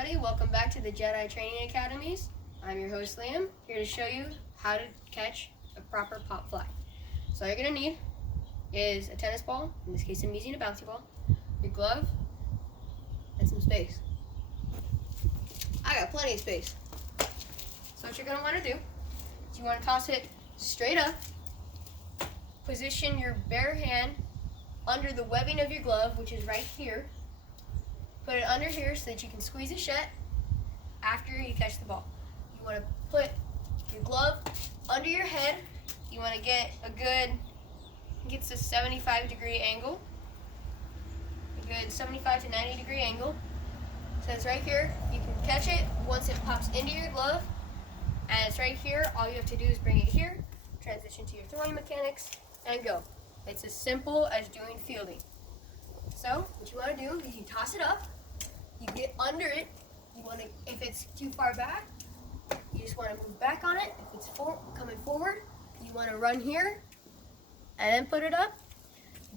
everybody. Welcome back to the Jedi Training Academies. I'm your host, Liam, here to show you how to catch a proper pop fly. So all you're going to need is a tennis ball. In this case, I'm using a bouncy ball, your glove, and some space. I got plenty of space. So what you're going to want to do is you want to toss it straight up, position your bare hand under the webbing of your glove, which is right here. Put it under here so that you can squeeze it shut after you catch the ball. You want to put your glove under your head. You want to get a good, a 75-degree angle. A good 75 to 90-degree angle. So it's right here. You can catch it once it pops into your glove. And it's right here. All you have to do is bring it here, transition to your throwing mechanics, and go. It's as simple as doing fielding. So what you want to do is you toss it up, you get under it. You want to, if it's too far back, you just want to move back on it. If it's coming forward, you want to run here and then put it up.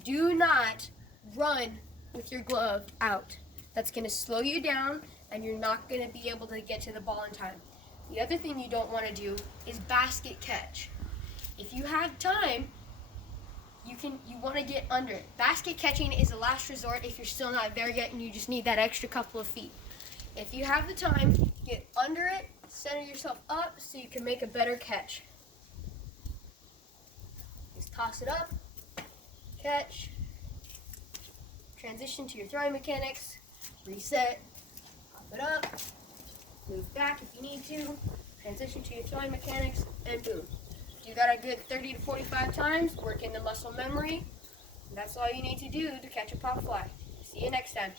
Do not run with your glove out. That's going to slow you down and you're not going to be able to get to the ball in time. The other thing you don't want to do is basket catch. If you have time, you want to get under it. Basket catching is a last resort if you're still not there yet and you just need that extra couple of feet. If you have the time, get under it, center yourself up so you can make a better catch. Just toss it up, catch, transition to your throwing mechanics, reset, pop it up, move back if you need to, transition to your throwing mechanics, and boom. You got a good 30 to 45 times, working the muscle memory. That's all you need to do to catch a pop fly. See you next time.